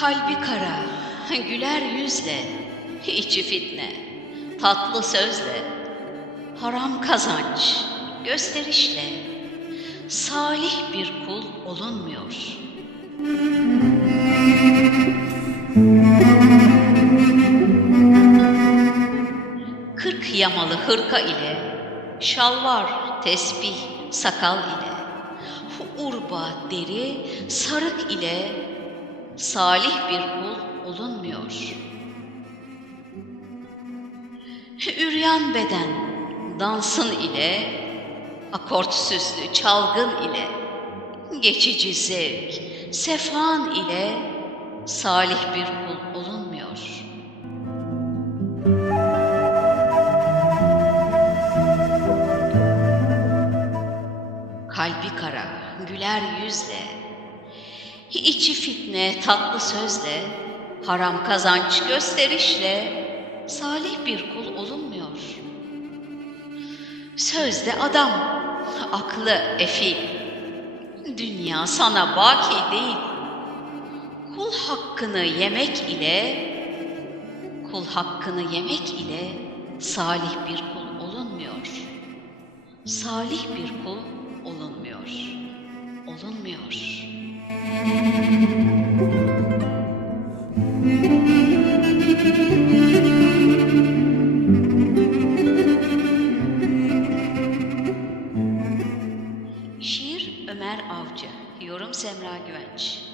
Kalbi kara, güler yüzle, içi fitne, tatlı sözle, haram kazanç, gösterişle, salih bir kul olunmuyor. Kırk yamalı hırka ile, şalvar, tesbih, sakal ile, urba deri, sarık ile salih bir kul olunmuyor. Üryan beden, dansın ile, akort süslü çalgın ile, geçici zevk, sefan ile salih bir kul olunmuyor. Kalbi kara, güler yüzle, içi fitne, tatlı sözle, haram kazanç gösterişle salih bir kul olunmuyor. Sözde adam, aklı efil, dünya sana baki değil. Kul hakkını yemek ile, kul hakkını yemek ile salih bir kul olunmuyor. Salih bir kul olunmuyor. Olunmuyor. Şiir Ömer Avcı, yorum Semra Güvenç.